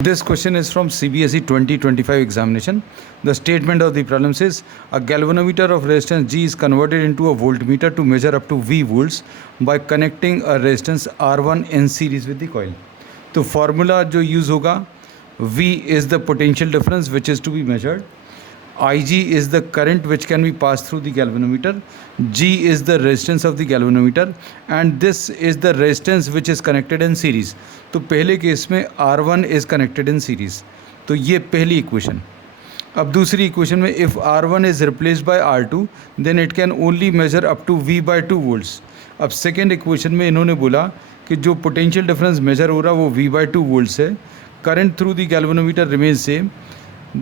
This question is from CBSE 2025 examination. The statement of the problem says a galvanometer of resistance G is converted into a voltmeter to measure up to V volts by connecting a resistance R1 in series with the coil. तो formula जो use होगा, V is the potential difference which is to be measured. Ig is the current which can be passed through the galvanometer. G is the resistance of the galvanometer and this is the resistance which is connected in series. तो पहले case में R1 is connected in series. तो ये पहली equation. अब दूसरी equation में if R1 is replaced by R2 then it can only measure up to V by 2 volts. अब सेकेंड इक्वेशन में इन्होंने बोला कि जो पोटेंशियल डिफरेंस मेजर हो रहा वो V by 2 volts है. Current through the galvanometer remains same.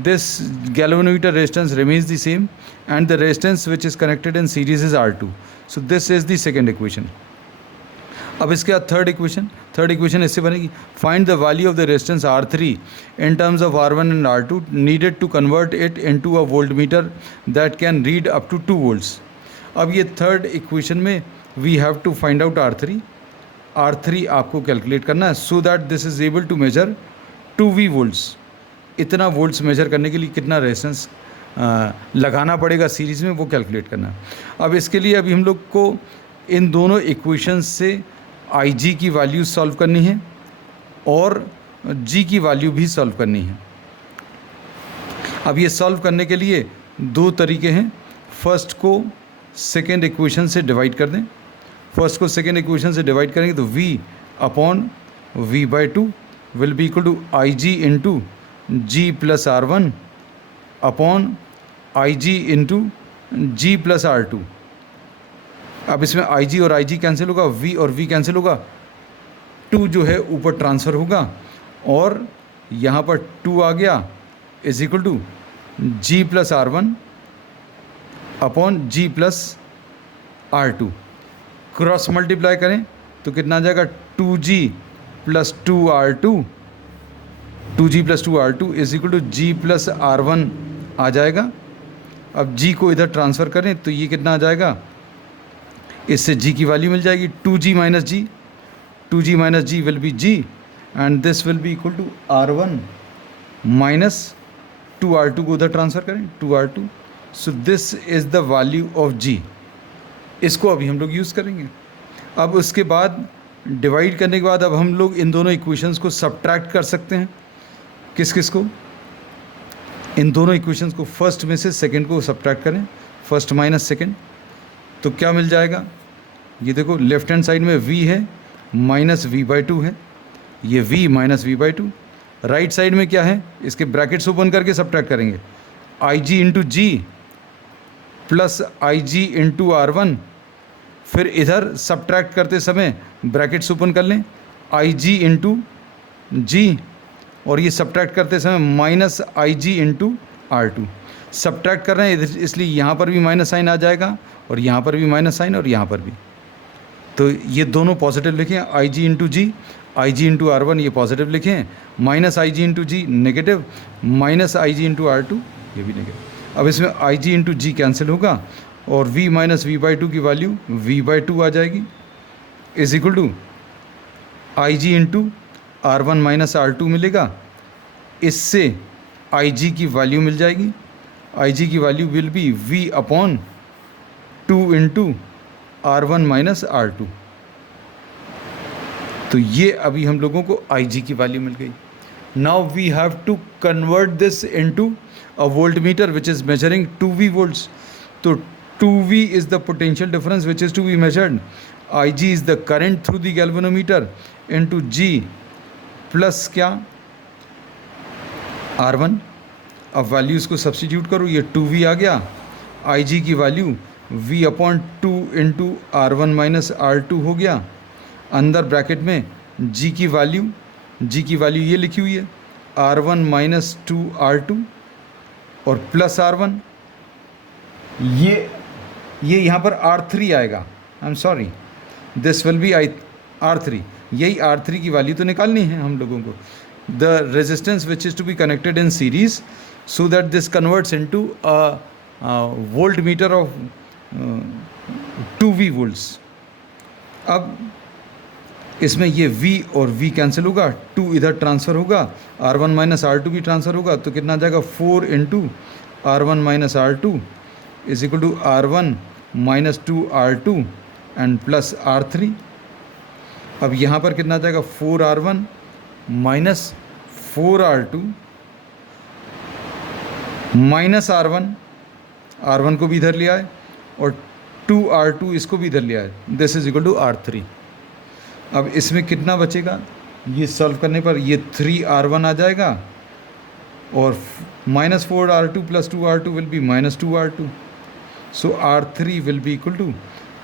This galvanometer resistance remains the same and the resistance which is connected in series is R2. So this is the second equation. अब इसके बाद third equation इससे बनेगी find the value of the resistance R3 in terms of R1 and R2 needed to convert it into a voltmeter that can read up to 2 volts. अब ये third equation में we have to find out R3 आपको calculate करना है so that this is able to measure 2V volts. इतना volts measure करने के लिए कितना रेजिस्टेंस लगाना पड़ेगा सीरीज़ में वो कैलकुलेट करना. अब इसके लिए अभी हम लोग को इन दोनों इक्वेशंस से Ig की वैल्यू सॉल्व करनी है और G की वैल्यू भी सॉल्व करनी है. अब ये सॉल्व करने के लिए दो तरीके हैं. फर्स्ट को सेकेंड इक्वेशन से डिवाइड कर दें. फर्स्ट को सेकेंड इक्वेशन से डिवाइड करेंगे तो V upon V by 2 will be equal to Ig into G plus R1 upon Ig into G plus R2. अब इसमें Ig और Ig कैंसिल होगा, V और V कैंसिल होगा, 2 जो है ऊपर ट्रांसफ़र होगा और यहाँ पर 2 आ गया is equal to G plus R1 upon G plus R2. Cross multiply करें तो कितना आ जाएगा 2G plus 2R2 2G plus 2R2 is equal to G plus R1 आ जाएगा. अब G को इधर ट्रांसफ़र करें तो ये कितना आ जाएगा, इससे G की वैल्यू मिल जाएगी 2G minus G will be G and this will be equal to R1 minus 2R2 को उधर ट्रांसफ़र करें 2R2. So this is the value of G. इसको अभी हम लोग यूज़ करेंगे. अब उसके बाद डिवाइड करने के बाद अब हम लोग इन दोनों इक्वेशंस को सब्ट्रैक्ट कर सकते हैं. किस को, इन दोनों इक्वेशंस को फर्स्ट में से सेकंड को सब्ट्रैक्ट करें, फर्स्ट माइनस सेकंड, तो क्या मिल जाएगा. ये देखो लेफ्ट हैंड साइड में V है माइनस V बाई 2 है, ये V minus V by 2. Right side में क्या है, इसके ब्रैकेट्स ओपन करके सब्ट्रैक्ट करेंगे Ig into G plus Ig into R1. फिर इधर सब्ट्रैक्ट करते समय ब्रैकेट्स ओपन कर लें Ig इंटू G और ये सब्ट्रैक्ट करते समय minus Ig into R2. Subtract कर रहे हैं इधर इसलिए यहाँ पर भी माइनस साइन आ जाएगा और यहाँ पर भी माइनस साइन और यहाँ पर भी. तो ये दोनों पॉजिटिव लिखें Ig into G, Ig into R1 ये पॉजिटिव लिखें, minus Ig into G negative, minus Ig into R2 ये भी नेगेटिव. अब इसमें Ig इंटू G कैंसिल होगा और V माइनस V बाई 2 की वैल्यू V बाई 2 आ जाएगी is equal to Ig into R1 minus R2 मिलेगा. इससे Ig की वैल्यू मिल जाएगी. Ig की value will be V upon 2 into R1 minus R2. तो ये अभी हम लोगों को Ig की वैल्यू मिल गई. Now we have to convert this into a voltmeter which is measuring 2V volts. तो 2V is the potential difference which is to be measured. Ig is the current through the galvanometer into G plus क्या R1. अब values को substitute करो, ये 2V आ गया. Ig की value V upon 2 into R1 minus R2 हो गया. अंदर ब्रैकेट में G की वैल्यू ये लिखी हुई है R1 माइनस 2R2 और प्लस R1. ये यहाँ पर R3 आएगा. I am sorry, this will B R3. यही R3 की वैल्यू तो निकालनी है हम लोगों को. The resistance which is to be connected in series so that this converts into a volt meter of 2V volts. अब इसमें ये v और v कैंसिल होगा, 2 इधर ट्रांसफ़र होगा, R1 माइनस R2 भी ट्रांसफ़र होगा, तो कितना आ जाएगा 4 into R1 minus R2 is equal to R1 minus 2 R2 and plus R3। अब यहाँ पर कितना आ जाएगा 4R1 minus 4R2 minus R1, R1 को भी इधर लिया है और 2R2 इसको भी इधर लिया है, this is equal to R3। अब इसमें कितना बचेगा, ये सॉल्व करने पर ये 3R1 आ जाएगा और minus 4R2 plus 2R2 will be minus 2R2, so R3 will be equal to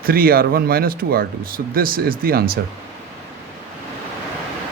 3R1 minus 2R2. So this is the answer.